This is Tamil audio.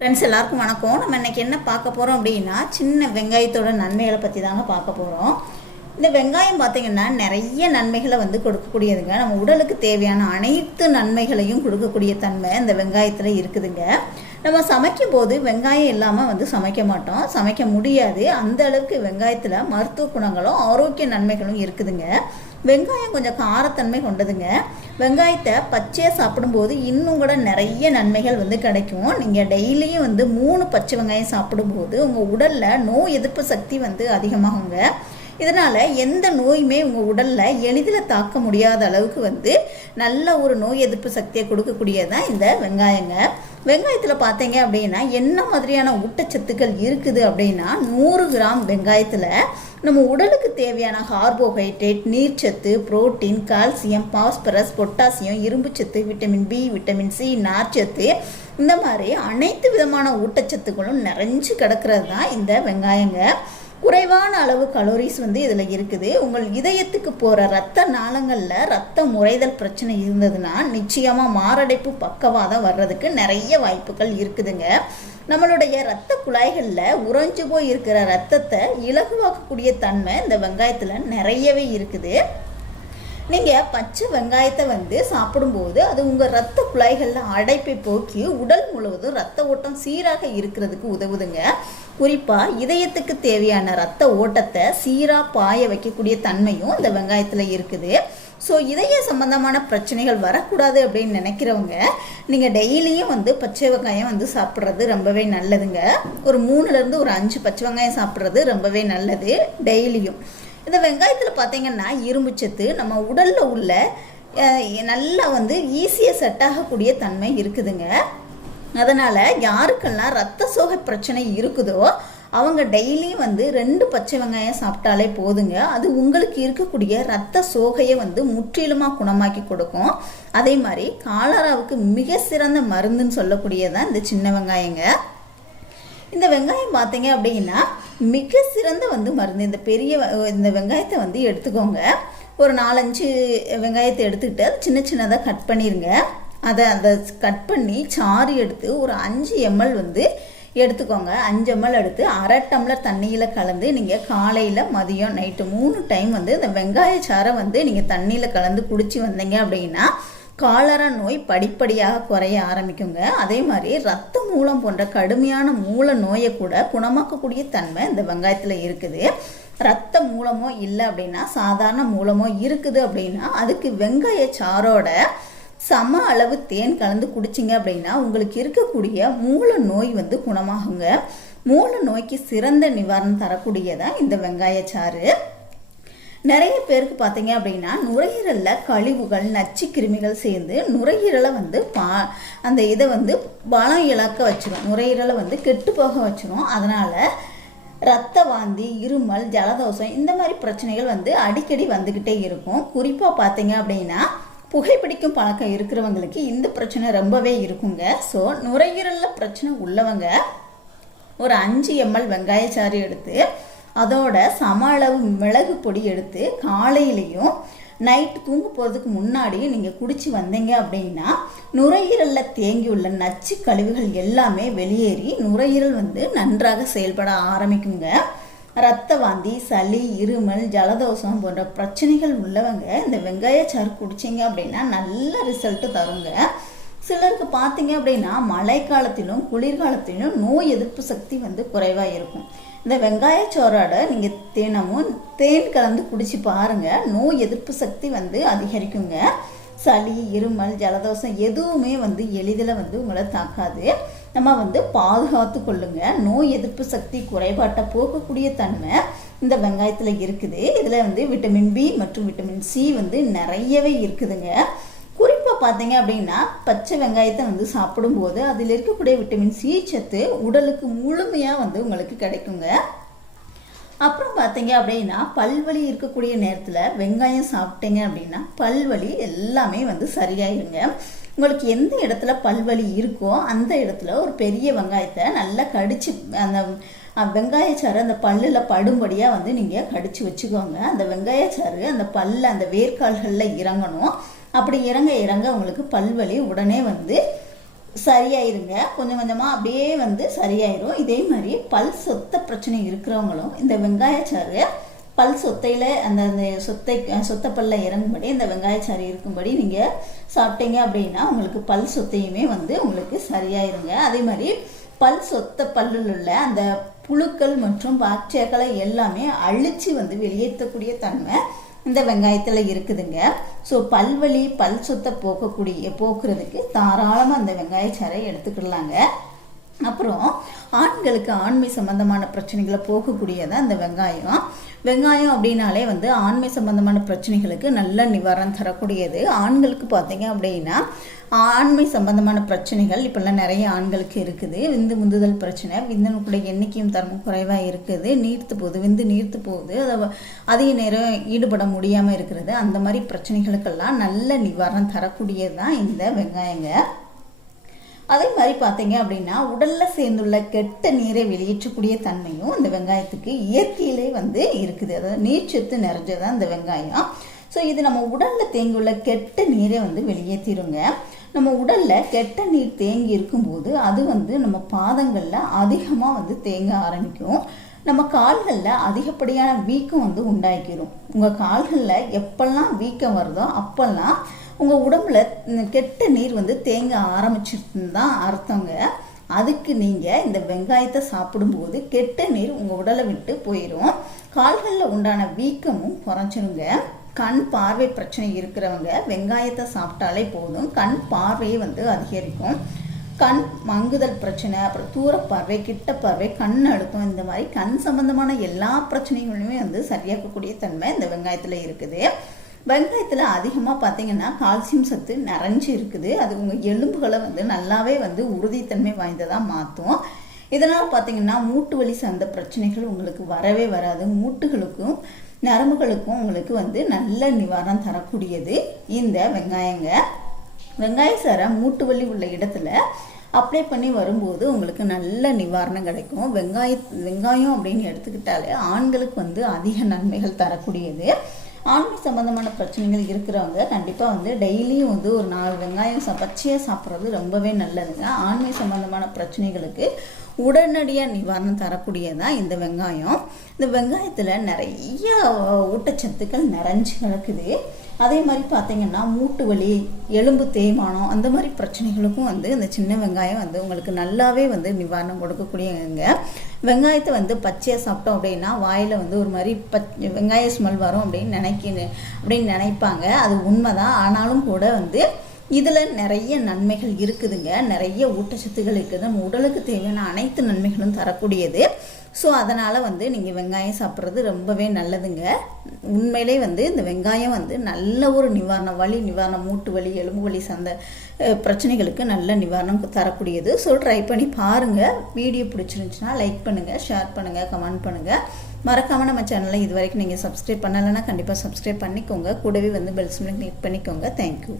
ஃப்ரெண்ட்ஸ் எல்லாருக்கும் வணக்கம். நம்ம இன்னைக்கு என்ன பார்க்க போகிறோம் அப்படின்னா சின்ன வெங்காயத்தோட நன்மைகளை பற்றி தாங்க பார்க்க போகிறோம் இந்த வெங்காயம் பார்த்தீங்கன்னா நிறைய நன்மைகளை வந்து கொடுக்கக்கூடியதுங்க. நம்ம உடலுக்கு தேவையான அனைத்து நன்மைகளையும் கொடுக்கக்கூடிய தன்மை இந்த வெங்காயத்தில் இருக்குதுங்க. நம்ம சமைக்கும் போது வெங்காயம் இல்லாமல் வந்து சமைக்க மாட்டோம். சமைக்க முடியாது. அந்த அளவுக்கு வெங்காயத்தில் மருத்துவ குணங்களும் ஆரோக்கிய நன்மைகளும் இருக்குதுங்க. வெங்காயம் கொஞ்சம் காரத்தன்மை கொண்டதுங்க. வெங்காயத்தை பச்சையாக சாப்பிடும்போது இன்னும் கூட நிறைய நன்மைகள் வந்து கிடைக்கும். நீங்கள் டெய்லியும் வந்து மூணு பச்சை வெங்காயம் சாப்பிடும்போது உங்கள் உடலில் நோய் எதிர்ப்பு சக்தி வந்து அதிகமாகுங்க. இதனால் எந்த நோயுமே உங்கள் உடலில் எளிதில் தாக்க முடியாத அளவுக்கு வந்து நல்ல ஒரு நோய் எதிர்ப்பு சக்தியை கொடுக்கக்கூடியதான் இந்த வெங்காயங்க. வெங்காயத்தில் பார்த்தீங்க அப்படின்னா என்ன மாதிரியான ஊட்டச்சத்துக்கள் இருக்குது அப்படின்னா நூறு கிராம் வெங்காயத்தில் நம்ம உடலுக்கு தேவையான கார்போஹைட்ரேட் நீர்ச்சத்து புரோட்டீன் கால்சியம் பாஸ்பரஸ் பொட்டாசியம் இரும்புச்சத்து விட்டமின் பி விட்டமின் சி நார்ச்சத்து இந்த மாதிரி அனைத்து விதமான ஊட்டச்சத்துக்களும் நிறைஞ்சு கிடக்கிறது தான் இந்த வெங்காயங்க. குறைவான அளவு கலோரிஸ் வந்து இதில் இருக்குது. உங்கள் இதயத்துக்கு போகிற ரத்த நாளங்களில் ரத்த முறைதல் பிரச்சனை இருந்ததுன்னா நிச்சயமாக மாரடைப்பு பக்கவாதம் வர்றதுக்கு நிறைய வாய்ப்புகள் இருக்குதுங்க. நம்மளுடைய ரத்த குழாய்களில் உறைஞ்சு போய் இருக்கிற ரத்தத்தை இலகுவாக்கக்கூடிய தன்மை இந்த வெங்காயத்தில் நிறையவே இருக்குது. நீங்கள் பச்சை வெங்காயத்தை வந்து சாப்பிடும்போது அது உங்கள் ரத்த குழாய்களில் அடைப்பை போக்கி உடல் முழுவதும் ரத்த ஓட்டம் சீராக இருக்கிறதுக்கு உதவுதுங்க. குறிப்பாக இதயத்துக்கு தேவையான ரத்த ஓட்டத்தை சீராக பாய வைக்கக்கூடிய தன்மையும் இந்த வெங்காயத்தில் இருக்குது. ஸோ இதய சம்பந்தமான பிரச்சனைகள் வரக்கூடாது அப்படின்னு நினைக்கிறவங்க நீங்கள் டெய்லியும் வந்து பச்சை வெங்காயம் வந்து சாப்பிட்றது ரொம்பவே நல்லதுங்க. ஒரு மூணுலேருந்து ஒரு அஞ்சு பச்சை வெங்காயம் சாப்பிட்றது ரொம்பவே நல்லது டெய்லியும். இந்த வெங்காயத்தில் பார்த்தீங்கன்னா இரும்புச்சத்து நம்ம உடலில் உள்ள நல்லா வந்து ஈஸியாக செட் ஆகக்கூடிய தன்மை இருக்குதுங்க. அதனால் யாருக்கெல்லாம் ரத்த சோகை பிரச்சனை இருக்குதோ அவங்க டெய்லியும் வந்து ரெண்டு பச்சை வெங்காயம் சாப்பிட்டாலே போதுங்க. அது உங்களுக்கு இருக்கக்கூடிய ரத்த சோகையை வந்து முற்றிலுமாக குணமாக்கி கொடுக்கும். அதே மாதிரி காலராவுக்கு மிக சிறந்த மருந்துன்னு சொல்லக்கூடியதான் இந்த சின்ன வெங்காயங்க. இந்த வெங்காயம் பார்த்தீங்க அப்படின்னா மிக சிறந்த வந்து மருந்து. இந்த பெரிய இந்த வெங்காயத்தை வந்து எடுத்துக்கோங்க. ஒரு நாலஞ்சு வெங்காயத்தை எடுத்துக்கிட்டு அது சின்ன சின்னதாக கட் பண்ணிடுங்க அதை அந்த கட் பண்ணி சாறு எடுத்து ஒரு அஞ்சு எம்எல் வந்து எடுத்துக்கோங்க. அஞ்சு எம்எல் எடுத்து அரை டம்ளர் தண்ணியில் கலந்து நீங்கள் காலையில் மதியம் நைட்டு மூணு டைம் வந்து இந்த வெங்காய சாறை வந்து நீங்கள் தண்ணியில் கலந்து குடிச்சு வந்தீங்க அப்படின்னா காலரா நோய் படிப்படியாக குறைய ஆரம்பிக்குங்க. அதே மாதிரி ரத்த மூலம் போன்ற கடுமையான மூல நோயை கூட குணமாக்கக்கூடிய தன்மை இந்த வெங்காயத்தில் இருக்குது. ரத்த மூலமோ இல்லை அப்படின்னா சாதாரண மூலமோ இருக்குது அப்படின்னா அதுக்கு வெங்காய சாரோட சம அளவு தேன் கலந்து குடிச்சிங்க அப்படின்னா உங்களுக்கு இருக்கக்கூடிய மூல நோய் வந்து குணமாகுங்க. மூல நோய்க்கு சிறந்த நிவாரணம் தரக்கூடியதான் இந்த வெங்காயச்சாறு நிறைய பேருக்கு பார்த்தீங்க அப்படின்னா நுரையீரலில் கழிவுகள் நச்சு கிருமிகள் சேர்ந்து நுரையீரலை வந்து பா அந்த இதை வந்து பலம் இழக்க வச்சிரும். நுரையீரலை வந்து கெட்டு போக வச்சிரும். அதனால் ரத்த வாந்தி இருமல் ஜலதோஷம் இந்த மாதிரி பிரச்சனைகள் வந்து அடிக்கடி வந்துக்கிட்டே இருக்கும். குறிப்பாக பார்த்தீங்க அப்படின்னா புகைப்பிடிக்கும் பழக்கம் இருக்கிறவங்களுக்கு இந்த பிரச்சனை ரொம்பவே இருக்குங்க. ஸோ நுரையீரலில் பிரச்சனை உள்ளவங்க ஒரு அஞ்சு எம்எல் வெங்காயச்சாறு எடுத்து அதோட சம அளவு மிளகு பொடி எடுத்து காலையிலையும் நைட்டு தூங்க போகிறதுக்கு முன்னாடி நீங்கள் குடிச்சு வந்தீங்க அப்படின்னா நுரையீரலில் தேங்கியுள்ள நச்சு கழிவுகள் எல்லாமே வெளியேறி நுரையீரல் வந்து நன்றாக செயல்பட ஆரம்பிக்குங்க. ரத்த வாந்தி சளி இருமல் ஜலதோஷம் போன்ற பிரச்சனைகள் உள்ளவங்க இந்த வெங்காய சாறு குடிச்சிங்க அப்படின்னா நல்ல ரிசல்ட்டு தருங்க. சிலருக்கு பார்த்தீங்க அப்படின்னா மழைக்காலத்திலும் குளிர்காலத்திலும் நோய் எதிர்ப்பு சக்தி வந்து குறைவாக இருக்கும். இந்த வெங்காயச்சோரோட நீங்கள் தினமும் தேன் கலந்து குடிச்சு பாருங்கள் நோய் எதிர்ப்பு சக்தி வந்து அதிகரிக்குங்க. சளி இருமல் ஜலதோஷம் எதுவுமே வந்து எளிதில் வந்து உங்களை தாக்காது. நம்ம வந்து பாதுகாத்து கொள்ளுங்க. நோய் எதிர்ப்பு சக்தி குறைபாட்டை போக்கக்கூடிய தன்மை இந்த வெங்காயத்தில் இருக்குது. இதில் வந்து விட்டமின் பி மற்றும் விட்டமின் சி வந்து நிறையவே இருக்குதுங்க. பார்த்தீங்க அப்படின்னா பச்சை வெங்காயத்தை வந்து சாப்பிடும்போது அதில் இருக்கக்கூடிய விட்டமின் சி சத்து உடலுக்கு முழுமையாக வந்து உங்களுக்கு கிடைக்குங்க. அப்புறம் பார்த்தீங்க அப்படின்னா பல்வலி இருக்கக்கூடிய நேரத்தில் வெங்காயம் சாப்பிட்டீங்க அப்படின்னா பல்வலி எல்லாமே வந்து சரியாயிருங்க. உங்களுக்கு எந்த இடத்துல பல்வலி இருக்கோ அந்த இடத்துல ஒரு பெரிய வெங்காயத்தை நல்லா கடிச்சு அந்த வெங்காயச்சாறு அந்த பல்லில் படும்படியாக வந்து நீங்கள் கடிச்சு வச்சுக்கோங்க. அந்த வெங்காயச்சாறு அந்த பல்ல அந்த வேர்க்கால்களில் இறங்கணும். அப்படி இறங்க இறங்க உங்களுக்கு பல்வலி உடனே வந்து சரியாயிருங்க. கொஞ்சம் கொஞ்சமாக அப்படியே வந்து சரியாயிரும். இதே மாதிரி பல் சொத்த பிரச்சனை இருக்கிறவங்களும் இந்த வெங்காயச்சாறு பல் சொத்தையில் அந்த அந்த சொத்தை சொத்தப்பல்ல இறங்கும்படி இந்த வெங்காயச்சாறு இருக்கும்படி நீங்கள் சாப்பிட்டீங்க அப்படின்னா உங்களுக்கு பல் சொத்தையுமே வந்து உங்களுக்கு சரியாயிருங்க. அதே மாதிரி பல் சொத்த பல்லில் உள்ள அந்த புழுக்கள் மற்றும் பாக்டீரியாக்களை எல்லாமே அழிச்சு வந்து வெளியேற்றக்கூடிய தன்மை இந்த வெங்காயத்தில் இருக்குதுங்க. ஸோ பல்வலி பல் சொத்தை போக்கக்கூடிய போக்குறதுக்கு தாராளமாக அந்த வெங்காய சாரை எடுத்துக்கிடலாங்க. அப்புறம் ஆண்களுக்கு ஆண்மை சம்பந்தமான பிரச்சனைகளை போக்கக்கூடியது அந்த வெங்காயம். வெங்காயம் அப்படின்னாலே வந்து ஆண்மை சம்பந்தமான பிரச்சனைகளுக்கு நல்ல நிவாரணம் தரக்கூடியது. ஆண்களுக்கு பார்த்தீங்க அப்படின்னா ஆண்மை சம்பந்தமான பிரச்சனைகள் இப்போல்லாம் நிறைய ஆண்களுக்கு இருக்குது. விந்து முந்துதல் பிரச்சனை விந்தனுக்குடைய எண்ணிக்கையும் தரம் குறைவாக இருக்குது. நீர்த்து போகுது விந்து நீர்த்து போகுது. அதை அதிக நேரம் ஈடுபட முடியாமல் இருக்கிறது. அந்த மாதிரி பிரச்சனைகளுக்கெல்லாம் நல்ல நிவாரணம் தரக்கூடியது தான் இந்த வெங்காயங்க. அதே மாதிரி பார்த்தீங்க அப்படின்னா உடலில் சேர்ந்துள்ள கெட்ட நீரை வெளியேற்றக்கூடிய தன்மையும் இந்த வெங்காயத்துக்கு இயற்கையிலே வந்து இருக்குது. அதாவது நீர்ச்சத்து நிறைஞ்சதான் இந்த வெங்காயம். ஸோ இது நம்ம உடலில் தேங்கியுள்ள கெட்ட நீரை வந்து வெளியேற்றிருங்க. நம்ம உடலில் கெட்ட நீர் தேங்கி இருக்கும்போது அது வந்து நம்ம பாதங்களில் அதிகமாக வந்து தேங்க ஆரம்பிக்கும். நம்ம கால்களில் அதிகப்படியான வீக்கம் வந்து உண்டாக்கிடும் உங்கள் கால்களில் எப்பெல்லாம் வீக்கம் வருதோ அப்போல்லாம் உங்கள் உடம்புல கெட்ட நீர் வந்து தேங்க ஆரம்பிச்சிருக்குன்னு தான் அர்த்தங்க. அதுக்கு நீங்கள் இந்த வெங்காயத்தை சாப்பிடும்போது கெட்ட நீர் உங்கள் உடலை விட்டு போயிடும் கால்களில் உண்டான வீக்கமும் குறைஞ்சிருங்க. கண் பார்வை பிரச்சனை இருக்கிறவங்க வெங்காயத்தை சாப்பிட்டாலே போதும். கண் பார்வையை வந்து அதிகரிக்கும். கண் மங்குதல் பிரச்சனை அப்புறம் தூரப்பார்வை கிட்ட பார்வை கண் அழுத்தம் இந்த மாதிரி கண் சம்பந்தமான எல்லா பிரச்சனைகளுமே வந்து சரியாக்கக்கூடிய தன்மை இந்த வெங்காயத்தில் இருக்குது. வெங்காயத்தில் அதிகமாக பார்த்தீங்கன்னா கால்சியம் சத்து நிறைஞ்சு இருக்குது. அது உங்கள் எலும்புகளை வந்து நல்லாவே வந்து உறுதித்தன்மை வாய்ந்ததாக மாற்றும் இதனால் பார்த்தீங்கன்னா மூட்டு வலி சார்ந்த பிரச்சனைகள் உங்களுக்கு வரவே வராது. மூட்டுகளுக்கும் நரம்புகளுக்கும் உங்களுக்கு வந்து நல்ல நிவாரணம் தரக்கூடியது இந்த வெங்காயங்க. வெங்காய சாரை மூட்டு வலி உள்ள இடத்துல அப்ளை பண்ணி வரும்போது உங்களுக்கு நல்ல நிவாரணம் கிடைக்கும். வெங்காய வெங்காயம் அப்படின்னு எடுத்துக்கிட்டாலே ஆண்களுக்கு வந்து அதிக நன்மைகள் தரக்கூடியது. ஆண்மை சம்மந்தமான பிரச்சனைகள் இருக்கிறவங்க கண்டிப்பாக வந்து டெய்லியும் வந்து ஒரு நாலு வெங்காயம் சா பச்சையாக சாப்பிட்றது ரொம்பவே நல்லதுங்க. ஆண்மை சம்மந்தமான பிரச்சனைகளுக்கு உடனடியாக நிவாரணம் தரக்கூடியதான் இந்த வெங்காயம். இந்த வெங்காயத்தில் நிறைய ஊட்டச்சத்துக்கள் நிறைஞ்சு கிடக்குது. அதே மாதிரி பார்த்தீங்கன்னா மூட்டு வலி எலும்பு தேய்மானம் அந்த மாதிரி பிரச்சனைகளுக்கும் வந்து இந்த சின்ன வெங்காயம் வந்து உங்களுக்கு நல்லாவே வந்து நிவாரணம் கொடுக்கக்கூடியங்க. வெங்காயத்தை வந்து பச்சையாக சாப்பிட்டோம் அப்படின்னா வாயில் வந்து ஒரு மாதிரி பச் வெங்காய ஸ்மெல் வரும் அப்படின்னு நினைக்கணும் அப்படின்னு நினைப்பாங்க. அது உண்மைதான். ஆனாலும் கூட வந்து இதில் நிறைய நன்மைகள் இருக்குதுங்க. நிறைய ஊட்டச்சத்துகள் இருக்குது. நம்ம உடலுக்கு தேவையான அனைத்து நன்மைகளும் தரக்கூடியது. ஸோ அதனால் வந்து நீங்கள் வெங்காயம் சாப்பிட்றது ரொம்பவே நல்லதுங்க. உண்மையிலே வந்து இந்த வெங்காயம் வந்து நல்ல ஒரு நிவாரணம் வலி நிவாரணம் மூட்டு வலி எலும்பு வலி சார்ந்த பிரச்சனைகளுக்கு நல்ல நிவாரணம் தரக்கூடியது. ஸோ ட்ரை பண்ணி பாருங்கள் வீடியோ பிடிச்சிருந்துச்சுன்னா லைக் பண்ணுங்கள் ஷேர் பண்ணுங்கள் கமெண்ட் பண்ணுங்கள் மறக்காமல் நம்ம சேனலை இது வரைக்கும் நீங்கள் சப்ஸ்கிரைப் பண்ணலைன்னா கண்டிப்பாக சப்ஸ்கிரைப் பண்ணிக்கோங்க. கூடவே வந்து பெல் சிம்மில் கிளிக் பண்ணிக்கோங்க. தேங்க்யூ